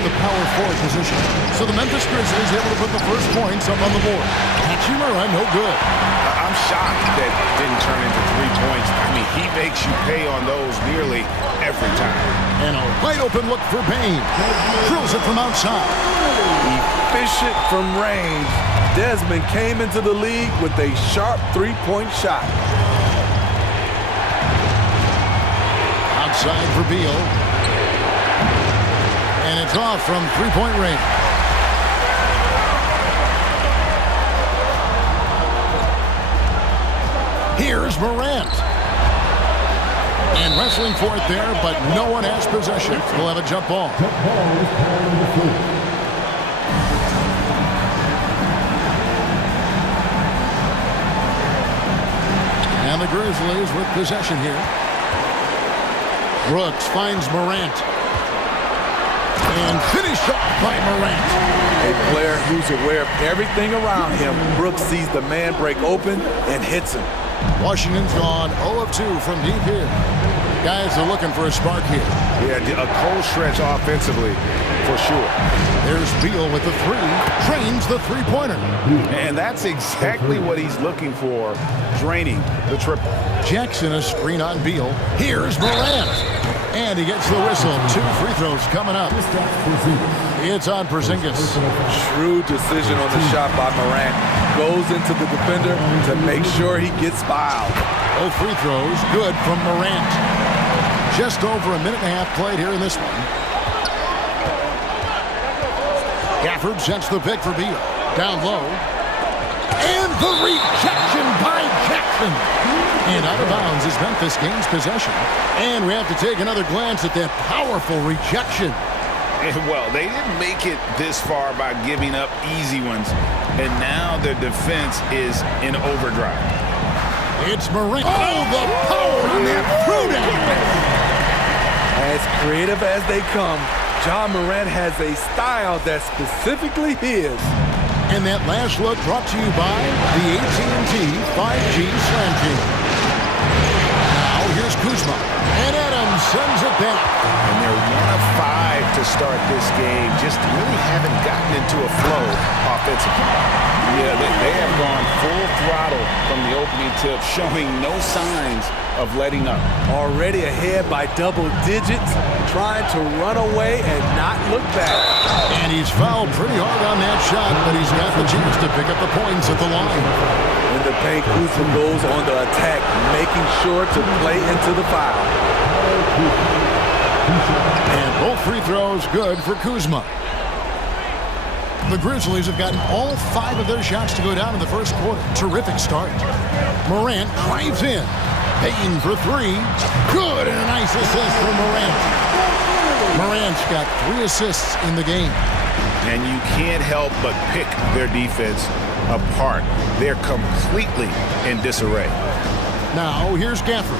in the power forward position. So the Memphis Grizzlies able to put the first points up on the board. Hachimura, no good. I'm shocked that didn't turn into 3 points. I mean, he makes you pay on those nearly every time. And a wide open look for Bane. Drills it from outside. Efficient from range. Desmond came into the league with a sharp three-point shot. Outside for Beal. And it's off from three-point range. Here's Morant. And wrestling for it there, but no one has possession. We'll have a jump ball. And the Grizzlies with possession here. Brooks finds Morant. And finished off by Morant. A player who's aware of everything around him. Brooks sees the man break open and hits him. Washington's gone 0 of 2 from deep here. Guys are looking for a spark here. Yeah, a cold stretch offensively, for sure. There's Beal with the three. Drains the three-pointer. And that's exactly what he's looking for, draining the triple. Jackson a screen on Beal. Here's Morant. And he gets the whistle. 2 free throws coming up. It's on Porzingis. Shrewd decision on the shot by Morant. Goes into the defender to make sure he gets fouled. Both free throws good from Morant. Just over a minute and a half played here in this one. Gafford sends the pick for Beal. Down low. And the rejection by Jackson. And out of bounds as Memphis gains possession. And we have to take another glance at that powerful rejection. Well, they didn't make it this far by giving up easy ones. And now their defense is in overdrive. It's Morant. Oh, the power on that throwdown. As creative as they come, Ja Morant has a style that's specifically his. And that last look brought to you by the AT&T 5G Slam King. Now here's Kuzma. And Adams sends it back. And they're 1 of 5 to start this game. Just really haven't gotten into a flow offensively. Yeah, they have gone full throttle from the opening tip, showing no signs of letting up. Already ahead by double digits, trying to run away and not look back. And he's fouled pretty hard on that shot, but he's got the chance to pick up the points at the line. In the paint, Kuzma goes on the attack, making sure to play into the foul. And both free throws good for Kuzma. The Grizzlies have gotten all 5 of their shots to go down in the first quarter. Terrific start. Morant drives in. Payton for 3. Good, and a nice assist from Morant. Morant's got 3 assists in the game. And you can't help but pick their defense apart. They're completely in disarray. Now here's Gafford.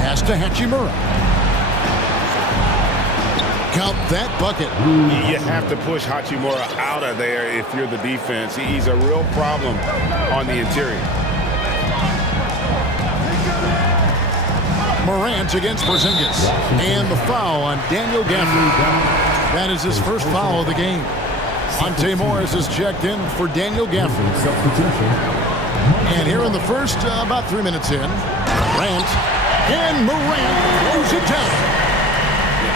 Pass to Hachimura. Count that bucket. You have to push Hachimura out of there if you're the defense. He's a real problem on the interior. Morant against Porzingis. And the foul on Daniel Gafford. That is his first foul of the game. Monte Morris is checked in for Daniel Gafford. And here in the first, about 3 minutes in, Morant. And Morant throws it down.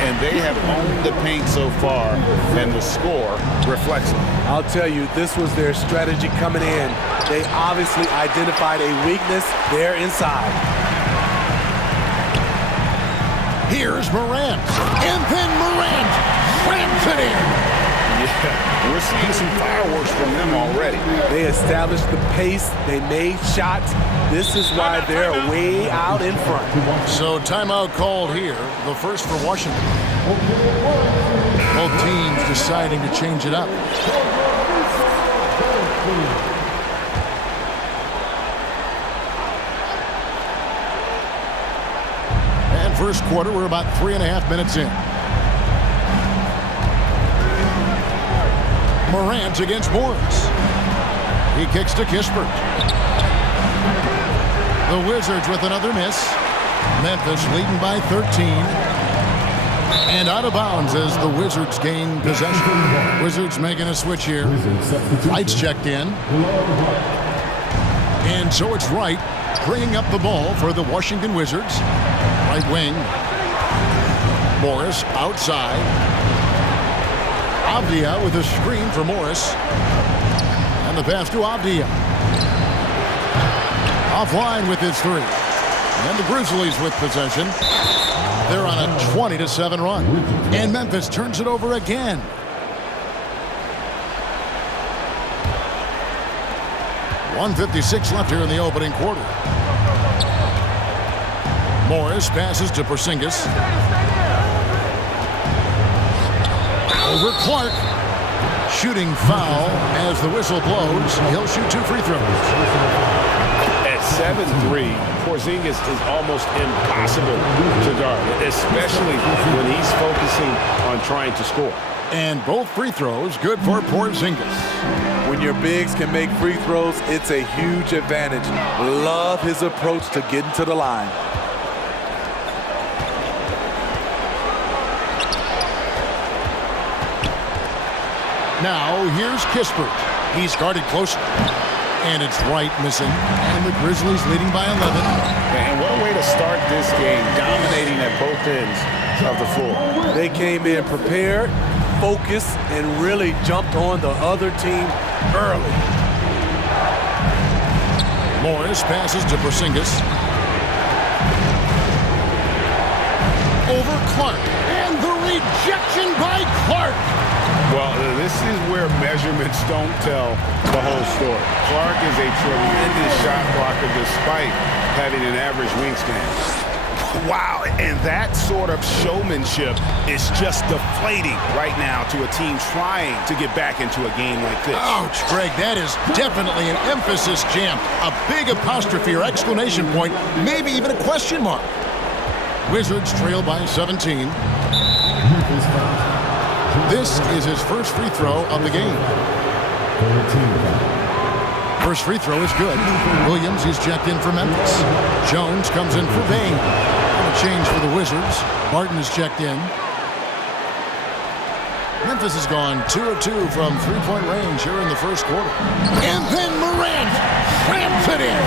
And they have owned the paint so far, and the score reflects it. I'll tell you, this was their strategy coming in. They obviously identified a weakness there inside. Here's Morant. And then Morant slams it in. Yeah, we're seeing some fireworks from them already. They established the pace. They made shots. This is why they're way out in front. So timeout called here. The first for Washington. Both teams deciding to change it up. And first quarter, we're about 3.5 minutes in. Morant against Morris. He kicks to Kispert. The Wizards with another miss. Memphis leading by 13. And out of bounds as the Wizards gain possession. Wizards making a switch here. Wright's checked in. And so it's Wright bringing up the ball for the Washington Wizards. Right wing. Morris outside. Avdia with a screen for Morris. And the pass to Avdia. Offline with his three. And the Grizzlies with possession. They're on a 20-7 run. And Memphis turns it over again. .156 left here in the opening quarter. Morris passes to Porzingis. Over Clark. Shooting foul as the whistle blows. He'll shoot 2 free throws. At 7'3", Porzingis is almost impossible to guard, especially when he's focusing on trying to score. And both free throws good for Porzingis. When your bigs can make free throws, it's a huge advantage. Love his approach to getting to the line. Now here's Kispert. He's guarded closely. And it's Wright missing. And the Grizzlies leading by 11. And what a way to start this game, dominating at both ends of the floor. They came in prepared, focused, and really jumped on the other team early. Morris passes to Porzingis. Over Clark. And the rejection by Clark. Well, this is where measurements don't tell the whole story. Clark is a tremendous shot blocker despite having an average wingspan. Wow, and that sort of showmanship is just deflating right now to a team trying to get back into a game like this. Ouch, Greg, that is definitely an emphasis jam. A big apostrophe or exclamation point, maybe even a question mark. Wizards trail by 17. This is his first free throw of the game. First free throw is good. Williams, he's checked in for Memphis. Jones comes in for Bane. And a change for the Wizards. Martin is checked in. Memphis has gone 2 of 2 from three-point range here in the first quarter. And then Morant slams it in.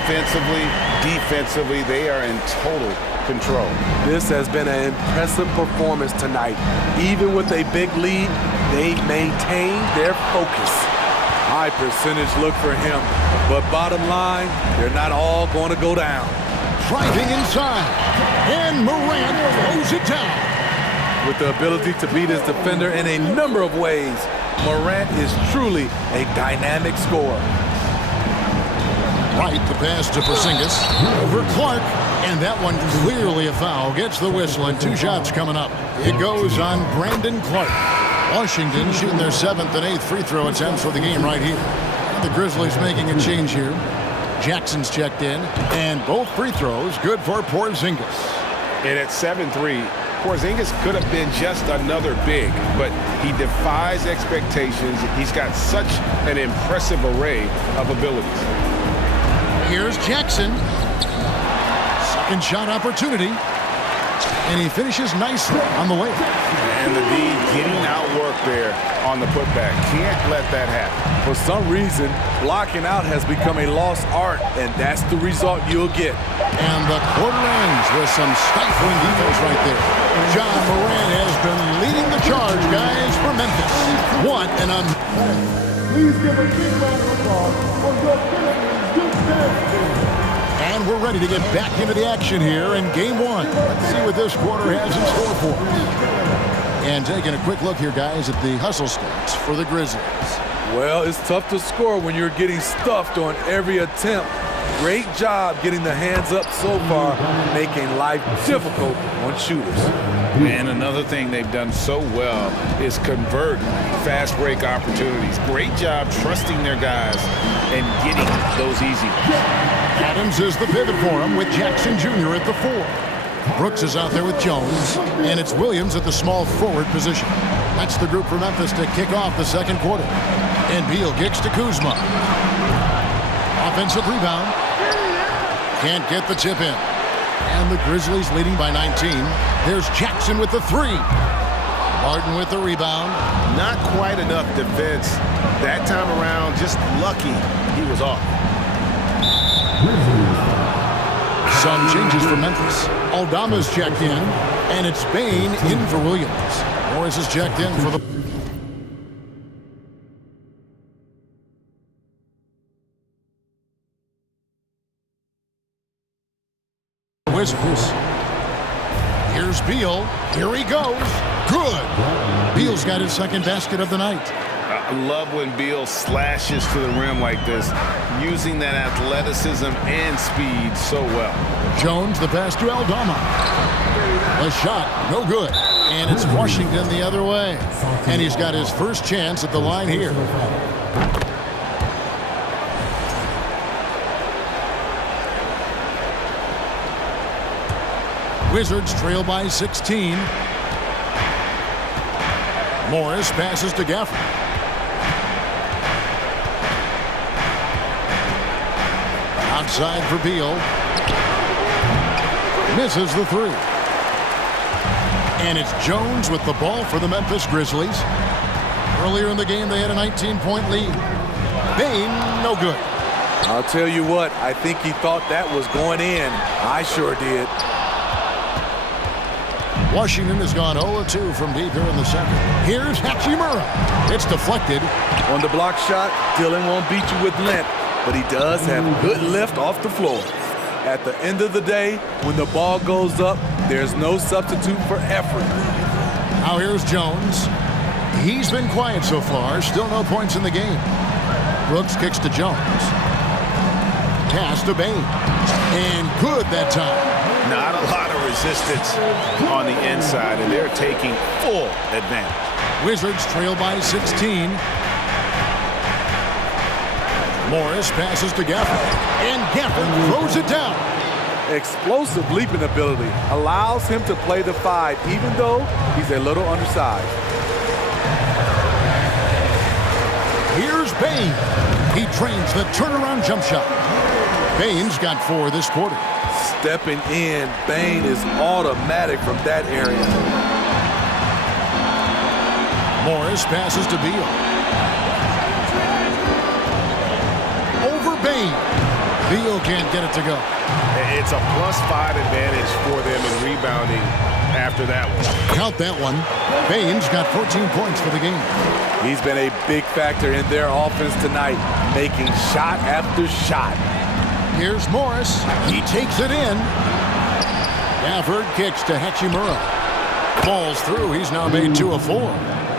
Offensively, defensively, they are in total control. This has been an impressive performance tonight. Even with a big lead, they maintain their focus. High percentage look for him, but bottom line, they're not all going to go down. Driving inside, and Morant throws it down. With the ability to beat his defender in a number of ways, Morant is truly a dynamic scorer. Right, the pass to Porzingis. Over Clark. And that one clearly a foul. Gets the whistle and 2 shots coming up. It goes on Brandon Clark. Washington shooting their 7th and 8th free throw attempts for the game right here. The Grizzlies making a change here. Jackson's checked in. And both free throws good for Porzingis. And at 7'3", Porzingis could have been just another big, but he defies expectations. He's got such an impressive array of abilities. Here's Jackson. Second shot opportunity. And he finishes nicely on the layup. And the D getting outworked there on the putback. Can't let that happen. For some reason, blocking out has become a lost art, and that's the result you'll get. And the quarter ends with some stifling defense right there. John Morant has been leading the charge, guys, for Memphis. What an Please give a big round of applause for your Grizzlies. And we're ready to get back into the action here in Game 1. Let's see what this quarter has in store for us. And taking a quick look here, guys, at the hustle stats for the Grizzlies. Well, it's tough to score when you're getting stuffed on every attempt. Great job getting the hands up so far, making life difficult on shooters. And another thing they've done so well is convert fast break opportunities. Great job trusting their guys and getting those easy ones. Adams is the pivot for him with Jackson Jr. at the 4. Brooks is out there with Jones, and it's Williams at the small forward position. That's the group for Memphis to kick off the second quarter. And Beal kicks to Kuzma. Offensive rebound. Can't get the tip in. And the Grizzlies leading by 19. There's Jackson with the three. Martin with the rebound. Not quite enough defense that time around. Just lucky he was off. Some changes for Memphis. Aldama's checked in, and it's Bane in for Williams. Morris is checked in for the Wizards. Here's Beal. Here he goes. Good. Beal's got his second basket of the night. I love when Beal slashes to the rim like this, using that athleticism and speed so well. Jones, the pass to Aldama. A shot, no good. And it's Washington the other way. And he's got his first chance at the line here. Wizards trail by 16. Morris passes to Gafford. Outside for Beal. Misses the three. And it's Jones with the ball for the Memphis Grizzlies. Earlier in the game, they had a 19-point lead. Bane, no good. I'll tell you what, I think he thought that was going in. I sure did. Washington has gone 0-2 from deep here in the second. Here's Hachimura. It's deflected. On the block shot, Dillon won't beat you with length, but he does have good lift off the floor. At the end of the day, when the ball goes up, there's no substitute for effort. Now here's Jones. He's been quiet so far. Still no points in the game. Brooks kicks to Jones. Pass to Bane. And good that time. Not a lot of resistance on the inside, and they're taking full advantage. Wizards trail by 16. Morris passes to Gafford. And Gafford throws it down. Explosive leaping ability allows him to play the five, even though he's a little undersized. Here's Bane. He trains the turnaround jump shot. Bane's got 4 this quarter. Stepping in, Bane is automatic from that area. Morris passes to Beal. Over Bane. Beal can't get it to go. It's a +5 advantage for them in rebounding after that one. Count that one. Bane's got 14 points for the game. He's been a big factor in their offense tonight, making shot after shot. Here's Morris. He takes it in. Gafford kicks to Hachimura. Falls through. He's now made 2 of 4.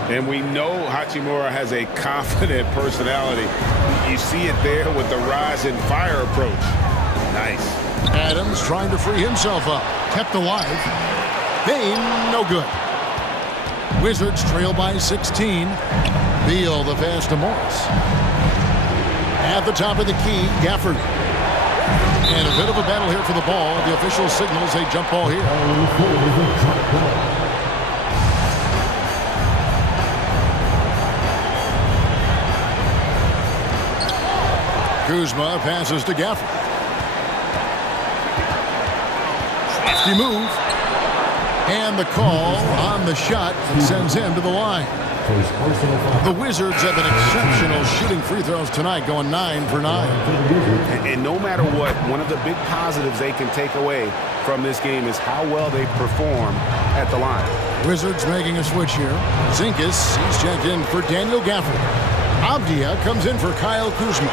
And we know Hachimura has a confident personality. You see it there with the rise and fire approach. Nice. Adams trying to free himself up. Kept alive. Bane, no good. Wizards trail by 16. Beal the pass to Morris. At the top of the key, Gafford. And a bit of a battle here for the ball. The official signals a jump ball here. Kuzma passes to Gafford. Lefty move. And the call on the shot that sends him to the line. The Wizards have been exceptional shooting free throws tonight, going 9 for 9. And no matter what, one of the big positives they can take away from this game is how well they perform at the line. Wizards making a switch here. Zinkas, he's checked in for Daniel Gafford. Avdia comes in for Kyle Kuzma.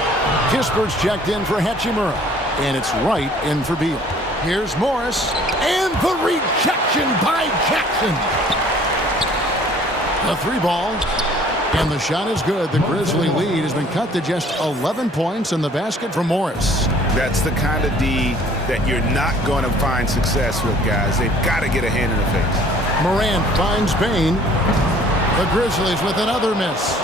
Kispert's checked in for Hachimura. And it's Wright in for Beal. Here's Morris. And the rejection by Jackson. The 3 ball. And the shot is good. The Grizzly lead has been cut to just 11 points in the basket for Morris. That's the kind of D that you're not going to find success with, guys. They've got to get a hand in the face. Morant finds Bane. The Grizzlies with another miss.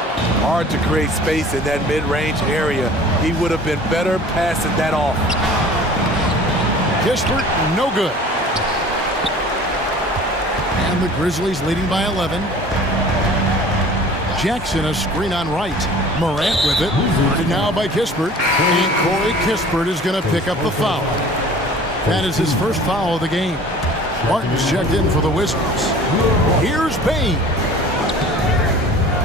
Hard to create space in that mid-range area. He would have been better passing that off. Kispert, no good. And the Grizzlies leading by 11. Jackson, a screen on Wright. Morant with it. Guarded now by Kispert. And Corey Kispert is going to pick up the foul. That is his first foul of the game. Martin's checked in for the Wizards. Here's Bane.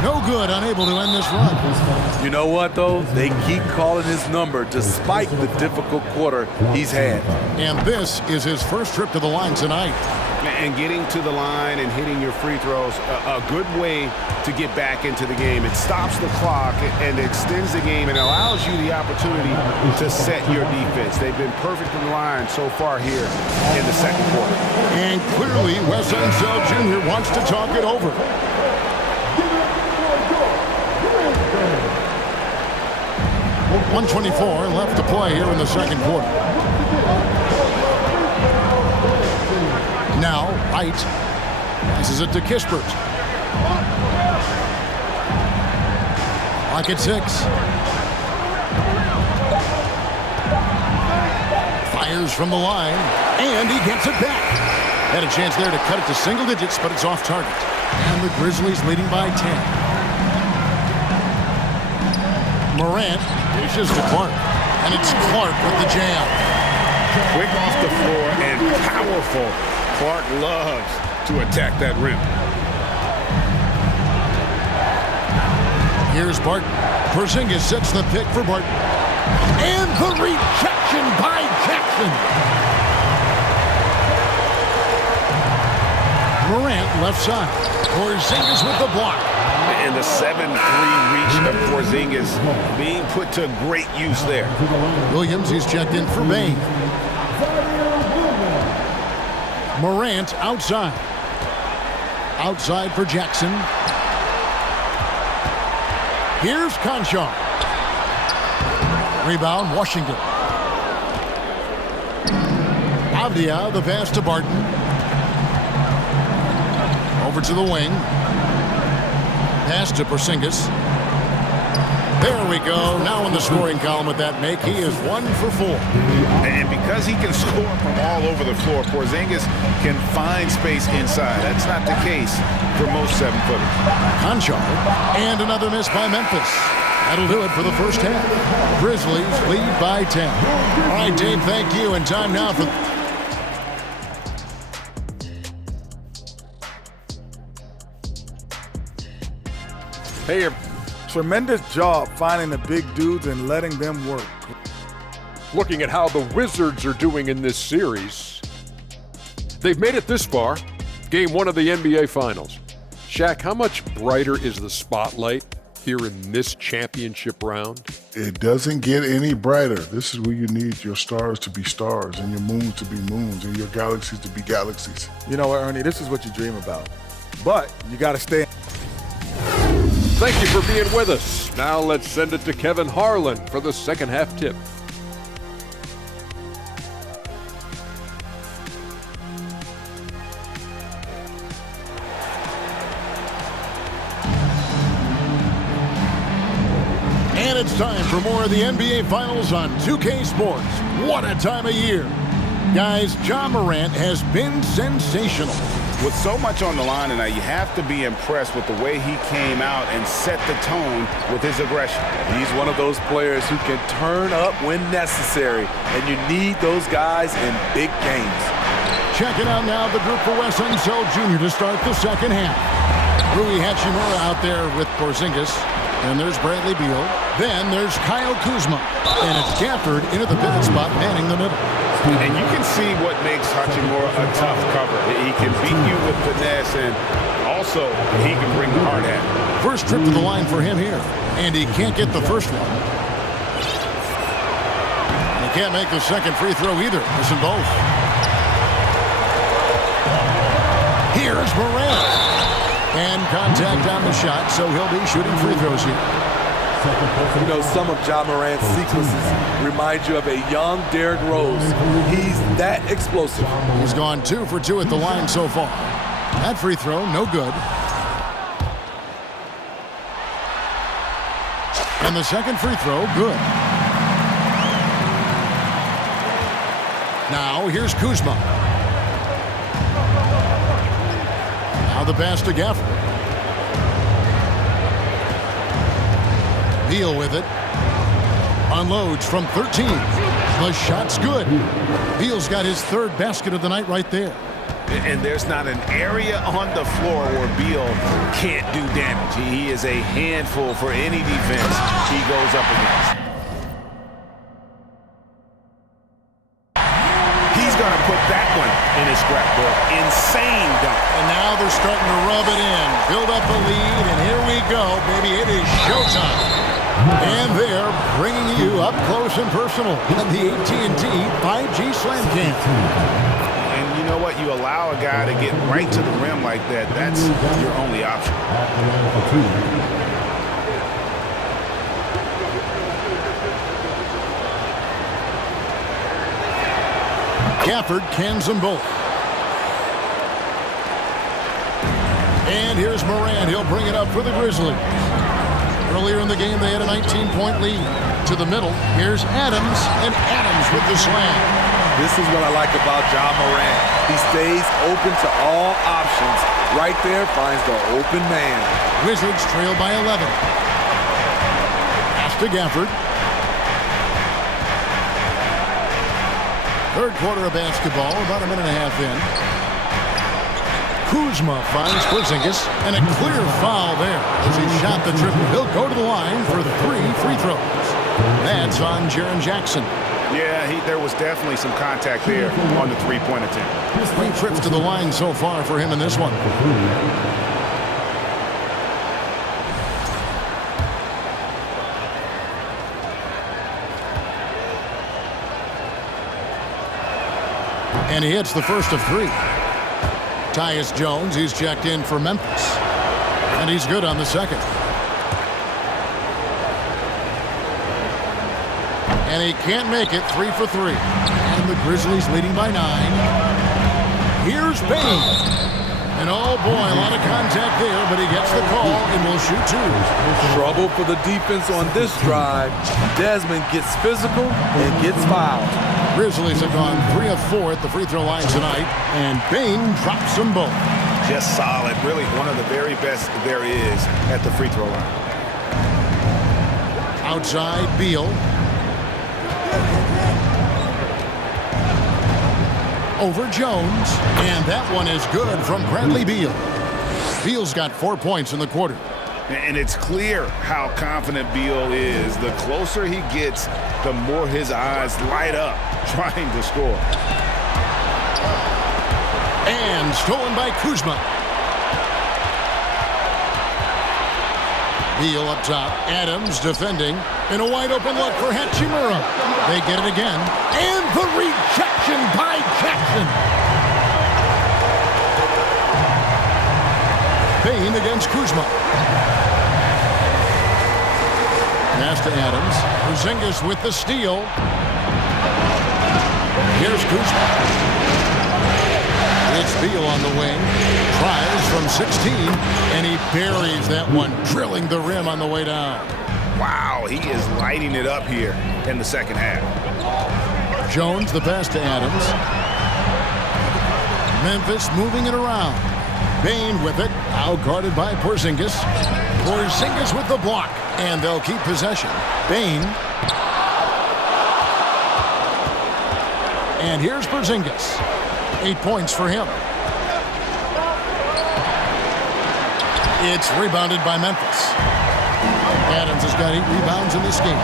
No good, unable to end this run. You know what, though? They keep calling his number despite the difficult quarter he's had. And this is his first trip to the line tonight. And getting to the line and hitting your free throws, a good way to get back into the game. It stops the clock and extends the game and allows you the opportunity to set your defense. They've been perfect from the line so far here in the second quarter. And clearly, Wes Unseld Jr. wants to talk it over. .124 left to play here in the second quarter. Now, Height passes it to Kispert. Lock at 6. Fires from the line, and he gets it back. Had a chance there to cut it to single digits, but it's off target. And the Grizzlies leading by 10. Morant dishes to Clark, and it's Clark with the jam. Quick off the floor and powerful. Clark loves to attack that rim. Here's Barton. Porzingis sets the pick for Barton. And the rejection by Jackson. Morant left side. Porzingis with the block. And the 7-3 reach of Porzingis being put to great use there. Williams, he's checked in for Bane. Morant outside. Outside for Jackson. Here's Conchar. Rebound, Washington. Avdia, the pass to Barton. Over to the wing. Pass to Porzingis. There we go. Now in the scoring column with that make, he is 1 for 4. And because he can score from all over the floor, Porzingis can find space inside. That's not the case for most 7-footers. Conchar, and another miss by Memphis. That'll do it for the first half. Grizzlies lead by 10. All right, Dave, thank you. And time now for... Hey, tremendous job finding the big dudes and letting them work. Looking at how the Wizards are doing in this series, they've made it this far, game 1 of the NBA Finals. Shaq, how much brighter is the spotlight here in this championship round? It doesn't get any brighter. This is where you need your stars to be stars and your moons to be moons and your galaxies to be galaxies. You know what, Ernie, this is what you dream about. But you got to stay. Thank you for being with us. Now let's send it to Kevin Harlan for the second half tip. And it's time for more of the NBA Finals on 2K Sports. What a time of year. Guys, Ja Morant has been sensational. With so much on the line tonight, you have to be impressed with the way he came out and set the tone with his aggression. He's one of those players who can turn up when necessary, and you need those guys in big games. Checking out now the group for Wes Unseld Jr. to start the second half. Rui Hachimura out there with Porzingis. And there's Bradley Beal. Then there's Kyle Kuzma. And it's Gafford into the pivot spot, manning the middle. And you can see what makes Hachimura a tough cover. He can beat you with finesse, and also he can bring the hard hat. First trip to the line for him here. And he can't get the first one. And he can't make the second free throw either. Missing both. Here's Morant. And contact on the shot, so he'll be shooting free throws here. You know, some of Ja Morant's sequences remind you of a young Derrick Rose. He's that explosive. He's gone 2 for 2 at the line so far. That free throw, no good. And the second free throw, good. Now, here's Kuzma. Now the pass to Gafford. Beal with it. Unloads from 13. The shot's good. Beal's got his third basket of the night right there. And there's not an area on the floor where Beal can't do damage. He is a handful for any defense he goes up against. He's going to put that one in his scrapbook. Insane dunk. And now they're starting to rub it in. Build up a lead, and here we go, baby. It is showtime. And they're bringing you up close and personal on the AT&T 5G Slam Cam. And you know what? You allow a guy to get right to the rim like that. That's your only option. Gafford cans them both. And here's Morant. He'll bring it up for the Grizzlies. Earlier in the game, they had a 19-point lead. To the middle, here's Adams, and Adams with the slam. This is what I like about Ja Morant. He stays open to all options. Right there finds the open man. Wizards trail by 11. Pass to Gafford. Third quarter of basketball, about a minute and a half in. Kuzma finds Porzingis, and a clear foul there as he shot the triple. He'll go to the line for 3 free throws. That's on Jaren Jackson. Yeah, there was definitely some contact there on the three-point attempt. 3 trips to the line so far for him in this one. And he hits the first of 3. Tyus Jones, he's checked in for Memphis. And he's good on the second. And he can't make it. 3 for 3. And the Grizzlies leading by 9. Here's Bane. And oh boy, a lot of contact there, but he gets the call and will shoot 2. Trouble for the defense on this drive. Desmond gets physical and gets fouled. Grizzlies have gone 3 of 4 at the free throw line tonight, and Bane drops them both. Just solid. Really one of the very best there is at the free throw line. Outside, Beal. Over Jones, and that one is good from Bradley Beal. Beal's got 4 points in the quarter. And it's clear how confident Beal is. The closer he gets, the more his eyes light up trying to score. And stolen by Kuzma. Beal up top. Adams defending. In a wide open look for Hachimura. They get it again. And the rejection by Jackson. Bane against Kuzma. Pass to Adams. Porzingis with the steal. Here's Kuzma. It's Beal on the wing. Tries from 16, and he buries that one, drilling the rim on the way down. Wow, he is lighting it up here in the second half. Jones, the pass to Adams. Memphis moving it around. Bane with it, out guarded by Porzingis. Porzingis with the block, and they'll keep possession. Bane. And here's Porzingis. 8 points for him. It's rebounded by Memphis. Adams has got 8 rebounds in this game.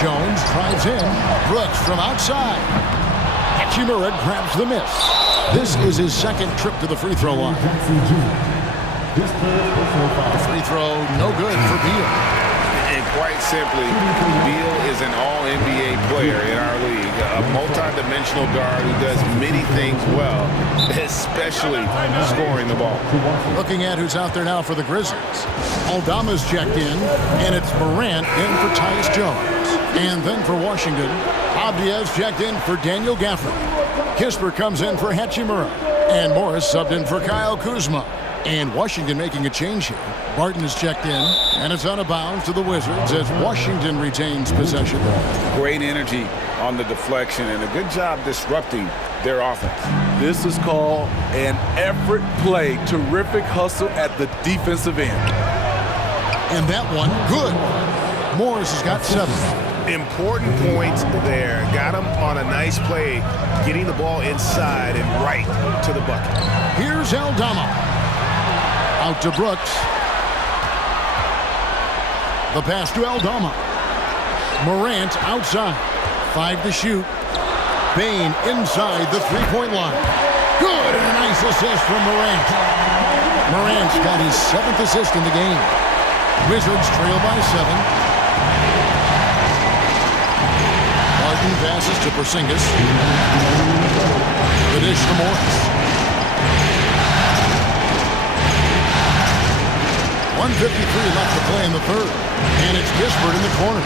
Jones drives in. Brooks from outside. Hachimura grabs the miss. This is his second trip to the free throw line. Free throw, no good for Beal. And quite simply, Beal is an all-NBA player in our league. A multi-dimensional guard who does many things well, especially scoring the ball. Looking at who's out there now for the Grizzlies. Aldama's checked in, and it's Morant in for Tyus Jones. And then for Washington, Abdias checked in for Daniel Gafford. Kisper comes in for Hachimura. And Morris subbed in for Kyle Kuzma. And Washington making a change here. Barton is checked in, and it's out of bounds to the Wizards as Washington retains possession. Great energy on the deflection and a good job disrupting their offense. This is called an effort play. Terrific hustle at the defensive end. And that one, good. Morris has got 7. Important points there. Got him on a nice play, getting the ball inside and right to the bucket. Here's Aldama. Out to Brooks. The pass to Aldama. Morant outside. 5 to shoot. Bane inside the three-point line. Good, and a nice assist from Morant. Morant's got his 7th assist in the game. Wizards trail by 7. Martin passes to Porzingis. The dish to Morris. 1:53 left to play in the third. And it's Kispert in the corner.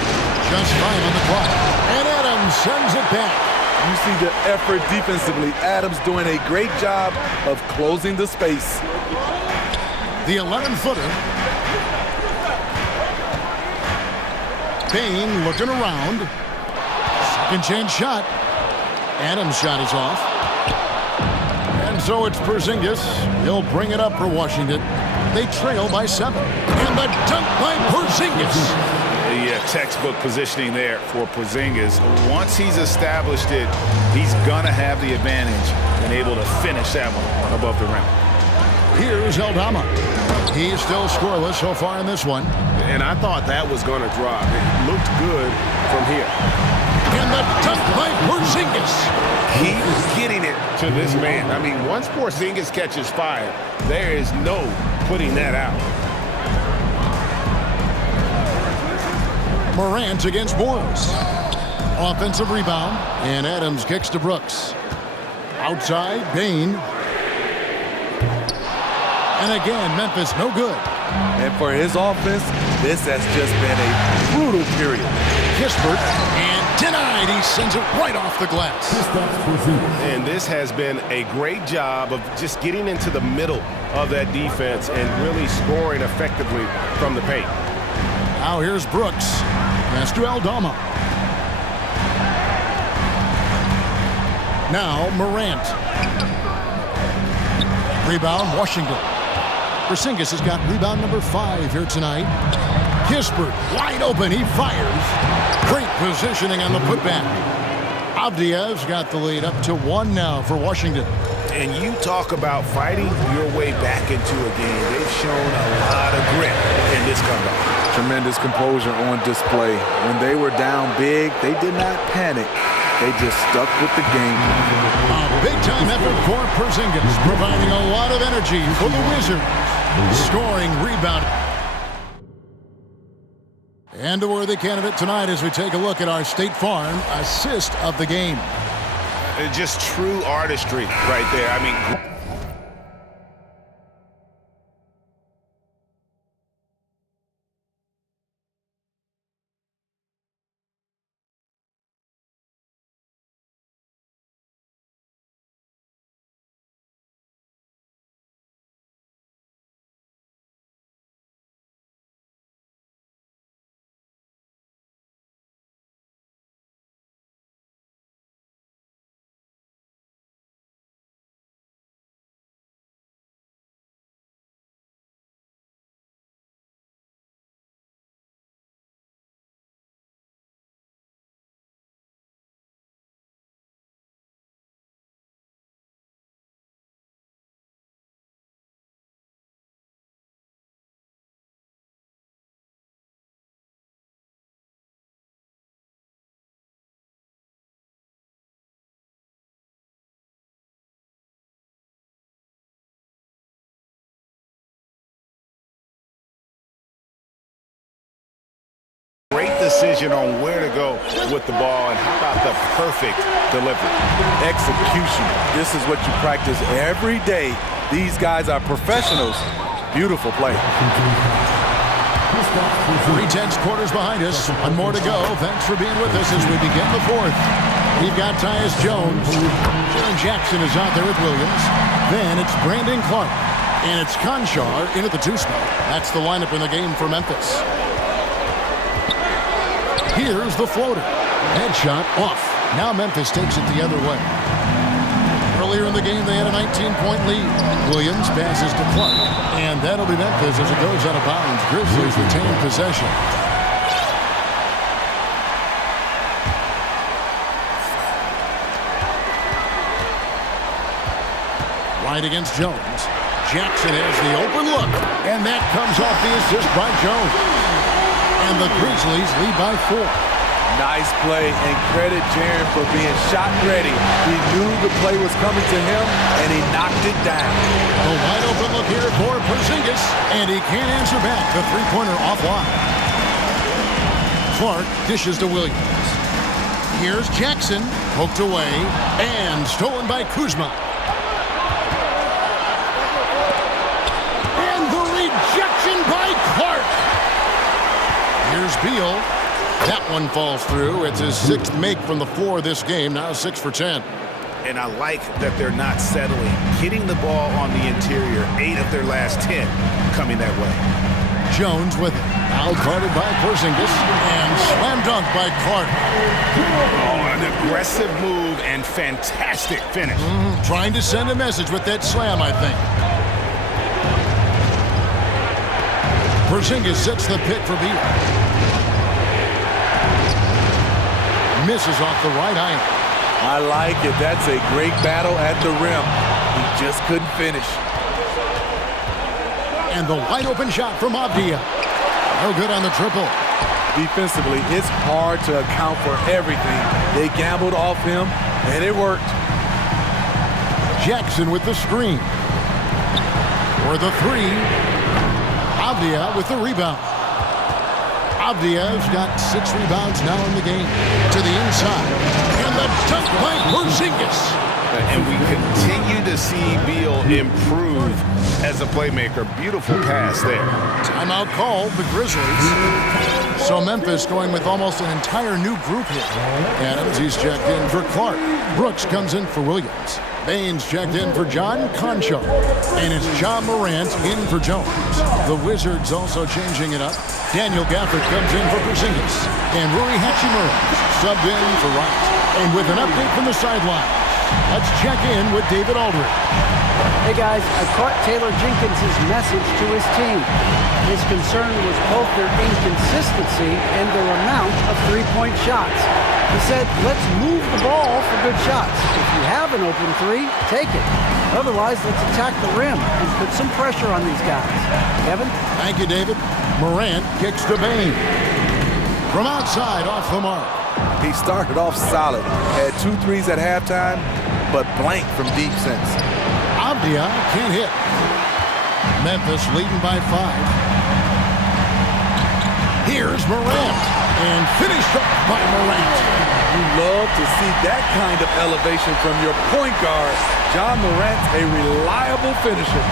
Just 5 on the clock. And Adams sends it back. You see the effort defensively. Adams doing a great job of closing the space. The 11-footer. Bane looking around. Second chance shot. Adams' shot is off. And so it's Porzingis. He'll bring it up for Washington. They trail by 7. And the dunk by Porzingis. Yeah, textbook positioning there for Porzingis. Once he's established it, he's going to have the advantage and able to finish that one above the rim. Here's Aldama. He's still scoreless so far in this one. And I thought that was going to drop. It looked good from here. And the dunk by Porzingis. Keep getting it to this man. I mean, once Porzingis catches fire, there is no putting that out. Morant against Morris. Offensive rebound, and Adams kicks to Brooks. Outside, Bane. And again, Memphis no good. And for his offense, this has just been a brutal period. Kispert, and denied. He sends it right off the glass. And this has been a great job of just getting into the middle of that defense and really scoring effectively from the paint. Now here's Brooks. Pass to Aldama. Now Morant. Rebound, Washington. Porzingis has got rebound number 5 here tonight. Kispert, wide open, he fires. Great positioning on the putback. Avdiiv's got the lead up to 1 now for Washington. And you talk about fighting your way back into a game. They've shown a lot of grit in this comeback. Tremendous composure on display. When they were down big, they did not panic. They just stuck with the game. A big-time effort for Porzingis, providing a lot of energy for the Wizards. Scoring, rebound. And a worthy candidate tonight as we take a look at our State Farm assist of the game. Just true artistry right there. I mean, great decision on where to go with the ball, and how about the perfect delivery? Execution. This is what you practice every day. These guys are professionals. Beautiful play. 3/10 quarters behind us. 1 more to go. Thanks for being with us as we begin the 4th. We've got Tyus Jones. Jaren Jackson is out there with Williams. Then it's Brandon Clark. And it's Conchar in at the 2 spot. That's the lineup in the game for Memphis. Here's the floater. Headshot off. Now Memphis takes it the other way. Earlier in the game, they had a 19-point lead. Williams passes to Clark. And that'll be Memphis as it goes out of bounds. Grizzlies retain possession. Right against Jones. Jackson has the open look, and that comes off the assist by Jones. And the Grizzlies lead by 4. Nice play, and credit Jaren for being shot ready. He knew the play was coming to him, and he knocked it down. A wide open look here for Porzingis, and he can't answer back. The three-pointer offline. Clark dishes to Williams. Here's Jackson, poked away, and stolen by Kuzma. And the rejection by Clark. Here's Beal. That one falls through. It's his 6th make from the floor this game, now 6 for 10. And I like that they're not settling. Hitting the ball on the interior, 8 of their last 10 coming that way. Jones with it. Out-guarded by Porzingis and slam dunk by Clark. Oh, an aggressive move and fantastic finish. Trying to send a message with that slam, I think. Porzingis sets the pick for Beal. Misses off the right iron. I like it. That's a great battle at the rim. He just couldn't finish. And the wide open shot from Avdia. No good on the triple. Defensively, it's hard to account for everything. They gambled off him, and it worked. Jackson with the screen. For the 3. Avdia with the rebound. Avdia's got 6 rebounds now in the game. To the inside. And the dunk by Porzingis. And we continue to see Beal improve as a playmaker. Beautiful pass there. Timeout called, the Grizzlies. So Memphis going with almost an entire new group here. Adams, he's checked in for Clark. Brooks comes in for Williams. Baines checked in for John Concho. And it's John Morant in for Jones. The Wizards also changing it up. Daniel Gafford comes in for Porzingis. And Rui Hachimura subbed in for Wright. And with an update from the sideline, let's check in with David Aldridge. Hey guys, I caught Taylor Jenkins' message to his team. His concern was both their inconsistency and their amount of three-point shots. He said, let's move the ball for good shots. If you have an open 3, take it. Otherwise, let's attack the rim and put some pressure on these guys. Kevin? Thank you, David. Morant kicks to Bane. From outside, off the mark. He started off solid. Had 2 threes at halftime, but blank from deep since. Avdia can't hit. Memphis leading by 5. Here's Morant. And finished up by Morant. You love to see that kind of elevation from your point guard. John Morant's a reliable finisher.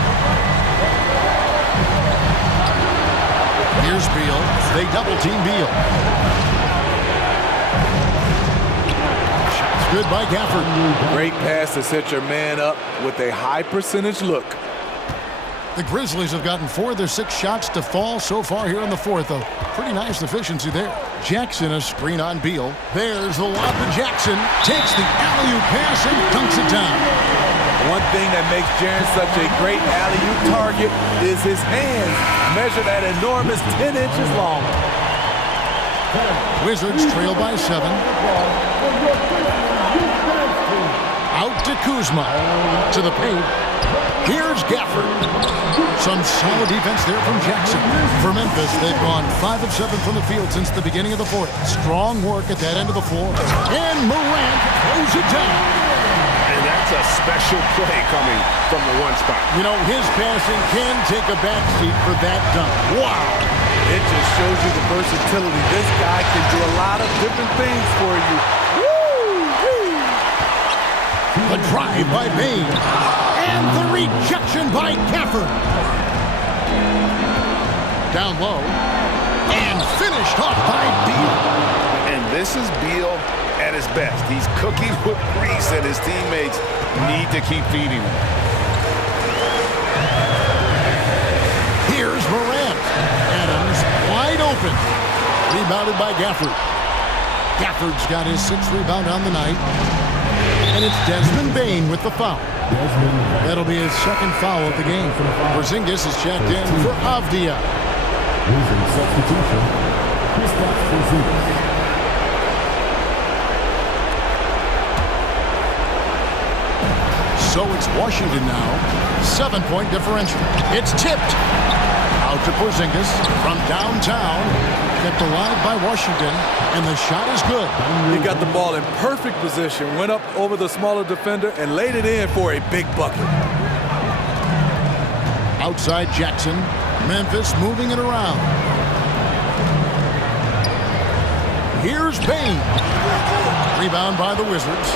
Here's Beal. They double-team Beal. Shots good by Gafford. Great pass to set your man up with a high percentage look. The Grizzlies have gotten 4 of their 6 shots to fall so far here in the 4th, though. Pretty nice efficiency there. Jackson a screen on Beal. There's the lob to Jackson. Takes the alley-oop pass and dunks it down. One thing that makes Jaren such a great alley-oop target is his hands, measured at enormous 10 inches long. Wizards trail by 7. Out to Kuzma. To the paint. Here's Gafford. Some solid defense there from Jackson. For Memphis, they've gone 5 of 7 from the field since the beginning of the 4th. Strong work at that end of the floor. And Morant throws it down. And that's a special play coming from the 1 spot. You know, his passing can take a backseat for that dunk. Wow. It just shows you the versatility. This guy can do a lot of different things for you. The drive by Bane. And the rejection by Gafford. Down low. And finished off by Beal. And this is Beal at his best. He's cooking with grease, and his teammates need to keep feeding him. Here's Morant. Adams wide open. Rebounded by Gafford. Gafford's got his 6th rebound on the night. And it's Desmond Bane with the foul. That'll be his 2nd foul of the game. Porzingis is checked in for Avdia. Substitution. Kristaps Porzingis. So It's Washington now. 7-point differential. It's tipped. Out to Porzingis from downtown. Kept alive by Washington, and the shot is good. He got the ball in perfect position, went up over the smaller defender, and laid it in for a big bucket. Outside Jackson. Memphis moving it around. Here's Bane. Rebound by the Wizards.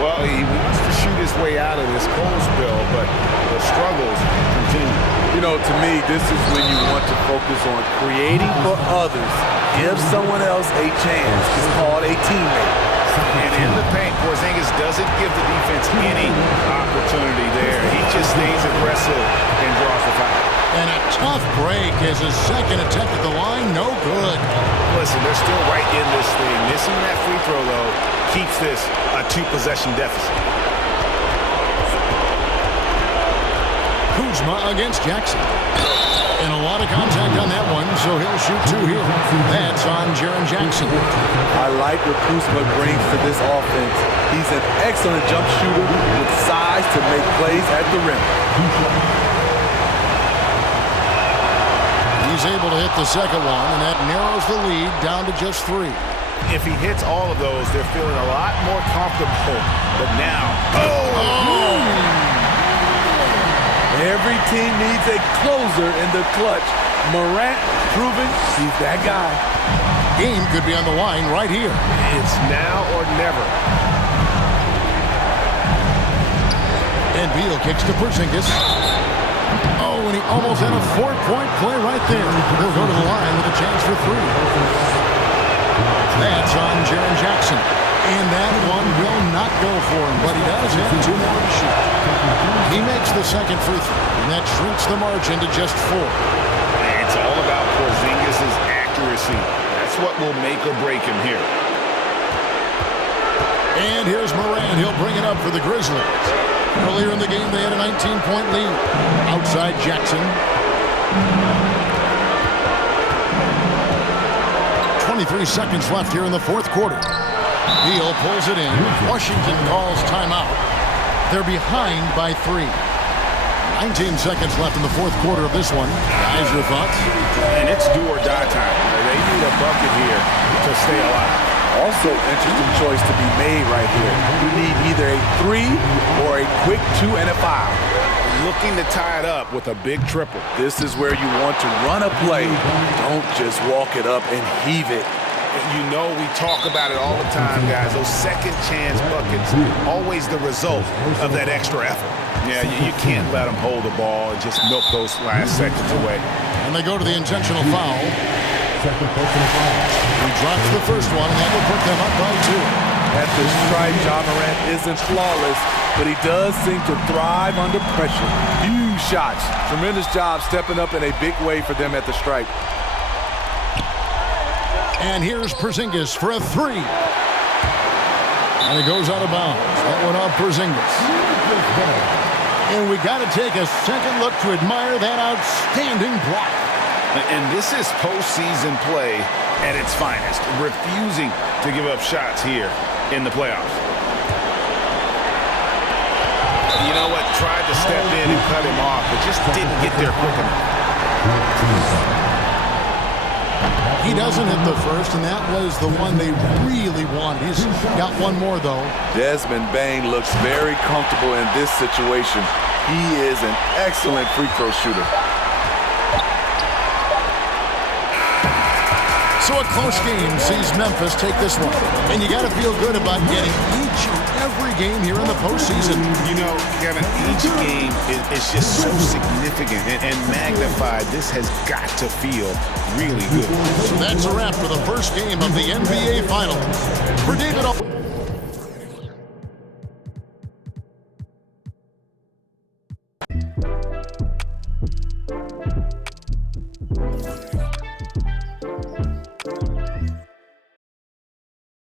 Well, he wants to shoot his way out of this cold spell, but the struggles continue. You know, to me, this is when you want to focus on creating for others. Give someone else a chance. It's called a teammate. And in the paint, Porzingis doesn't give the defense any opportunity there. He just stays aggressive and draws the foul. And a tough break as his second attempt at the line, no good. Listen, they're still right in this thing. Missing that free throw, though, keeps this a 2-possession deficit. Kuzma against Jackson. And a lot of contact on that one, so he'll shoot 2 here. That's on Jaren Jackson. I like what Kuzma brings to this offense. He's an excellent jump shooter with size to make plays at the rim. He's able to hit the second one, and that narrows the lead down to just 3. If he hits all of those, they're feeling a lot more comfortable. But now, Every team needs a closer in the clutch. Morant proving he's that guy. Game could be on the line right here. It's now or never. And Beal kicks to Porzingis. Oh, and he almost had a 4-point play right there. He'll go to the line with a chance for 3. That's on Jaren Jackson. And that one will not go for him, but he does have 2 more to shoot. He makes the second free throw, and that shrinks the margin to just 4. It's all about Porzingis' accuracy. That's what will make or break him here. And here's Morant. He'll bring it up for the Grizzlies. Earlier in the game, they had a 19-point lead. Outside Jackson. 23 seconds left here in the 4th quarter. Beal pulls it in. Washington calls timeout. They're behind by 3. 19 seconds left in the 4th quarter of this one. Guys, your thoughts? And it's do or die time. They need a bucket here to stay alive. Also, interesting choice to be made right here. You need either a 3 or a quick 2 and a 5. Looking to tie it up with a big triple. This is where you want to run a play. Don't just walk it up and heave it. You know we talk about it all the time, guys. Those second chance buckets, always the result of that extra effort. Yeah, you can't let them hold the ball and just milk those last seconds away. And they go to the intentional foul. He drops the first one, and that will put them up by 2. At the stripe, Ja Morant isn't flawless, but he does seem to thrive under pressure. Huge shots. Tremendous job stepping up in a big way for them at the stripe. And here's Porzingis for a 3. And it goes out of bounds. That one off Porzingis. And we got to take a second look to admire that outstanding block. And this is postseason play at its finest, refusing to give up shots here in the playoffs. You know what? Tried to step in and cut him off, but just didn't get there quick enough. He doesn't hit the first, and that was the one they really wanted. He's got one more, though. Desmond Bane looks very comfortable in this situation. He is an excellent free throw shooter. So a close game sees Memphis take this one. And you got to feel good about getting each and every game here in the postseason. You know, Kevin, each game is just so significant and magnified. This has got to feel really good. So that's a wrap for the first game of the NBA Finals. For David